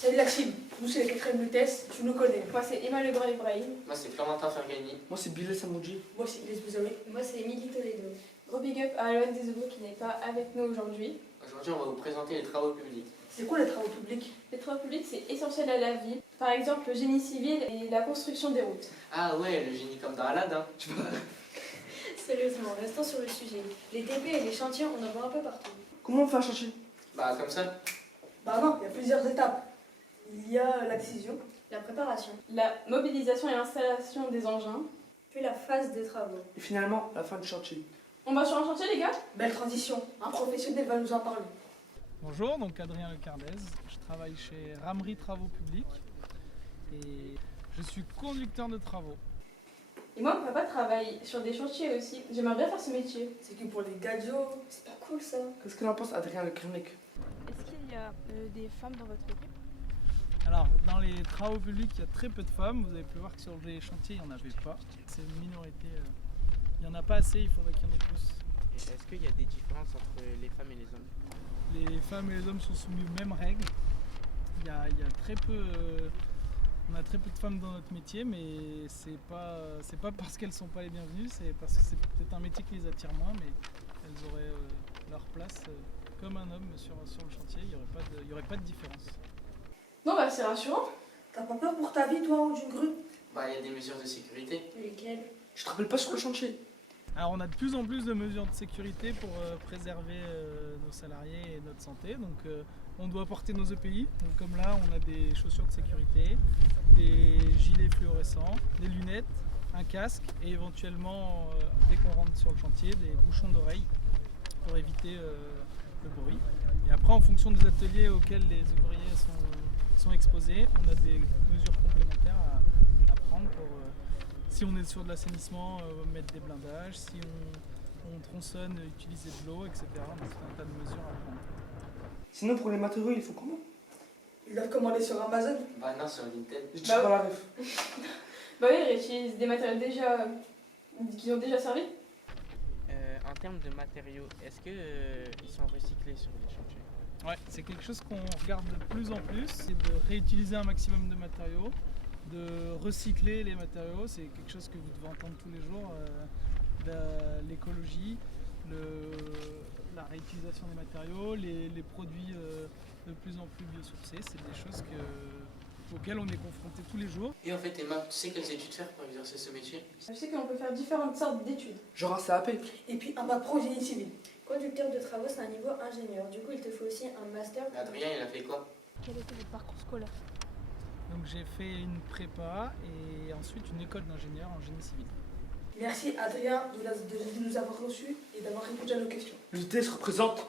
Salut Maxime, nous c'est les 4e Lutèce, tu nous connais. Moi c'est Emma Legrand Ibrahim. Moi c'est Florentin Fergani. Moi c'est Bilal Samoudji. Moi c'est Inès Bouzaoui. Moi, c'est Émilie Toledo. Gros big up à Loane Desobo qui n'est pas avec nous aujourd'hui. Aujourd'hui on va vous présenter les travaux publics. C'est quoi les travaux publics? Les travaux publics c'est essentiel à la vie. Par exemple le génie civil et la construction des routes. Ah ouais, le génie comme dans Aladdin. Sérieusement, restons sur le sujet. Les TP et les chantiers, on en voit un peu partout. Comment on fait un chantier? Bah comme ça. Bah non, il y a plusieurs étapes. Il y a la décision, La préparation, La mobilisation et l'installation des engins. puis la phase des travaux. Et finalement, la fin du chantier. On va sur un chantier les gars? belle transition. Un professionnel va nous en parler. Bonjour, donc Adrien Lecardez, je travaille chez Ramerie Travaux Publics et je suis conducteur de travaux. Et moi mon papa travaille sur des chantiers aussi. J'aimerais bien faire ce métier. C'est que pour les gadgets, C'est pas cool ça. Qu'est-ce que l'on pense, Adrien Le Kernick? Est-ce qu'il y a des femmes dans votre équipe? Alors dans les travaux publics il y a très peu de femmes, vous avez pu voir que sur les chantiers il n'y en avait pas. C'est une minorité, il n'y en a pas assez, il faudrait qu'il y en ait plus. Est-ce qu'il y a des différences entre les femmes et les hommes? Les femmes et les hommes sont soumis aux mêmes règles. Il y a très peu, on a très peu de femmes dans notre métier, mais c'est pas parce qu'elles sont pas les bienvenues, c'est parce que c'est peut-être un métier qui les attire moins, mais elles auraient leur place comme un homme sur le chantier. Il y aurait pas de différence. Non bah c'est rassurant. t'as pas peur pour ta vie toi en haut d'une grue? Bah il y a des mesures de sécurité. Lesquels? Je te rappelle pas sur le chantier. Alors on a de plus en plus de mesures de sécurité pour préserver nos salariés et notre santé. Donc on doit porter nos EPI. Donc comme là on a des chaussures de sécurité, des gilets fluorescents, des lunettes, un casque et éventuellement dès qu'on rentre sur le chantier des bouchons d'oreille pour éviter le bruit. Et après en fonction des ateliers auxquels les ouvriers sont exposés, on a des mesures complémentaires à prendre pour si on est sur de l'assainissement, mettre des blindages, si on tronçonne, utiliser de l'eau, etc. Donc c'est un tas de mesures à prendre. Sinon, pour les matériaux, il faut comment? Ils doivent commander sur Amazon. Bah non, sur Vinted. Je dis pas la ref. Bah oui, ils réutilisent des matériels déjà qui ont déjà servi. En termes de matériaux, est-ce qu'ils sont recyclés sur les chantiers? Ouais, c'est quelque chose qu'on regarde de plus en plus, c'est de réutiliser un maximum de matériaux, de recycler les matériaux, c'est quelque chose que vous devez entendre tous les jours, l'écologie, la réutilisation des matériaux, les produits de plus en plus biosourcés, c'est des choses auxquelles on est confronté tous les jours. Et en fait Emma, tu sais quelles études faire pour exercer ce métier? Je sais qu'on peut faire différentes sortes d'études. Genre un CAP. Et puis un bac pro génie civil. Conducteur de travaux, c'est un niveau ingénieur. Du coup, il te faut aussi un master. Mais Adrien il a fait quoi? Quel était votre parcours scolaire? Donc j'ai fait une prépa et ensuite une école d'ingénieur en génie civil. Merci Adrien de nous avoir reçus et d'avoir répondu à nos questions. L'UTS représente.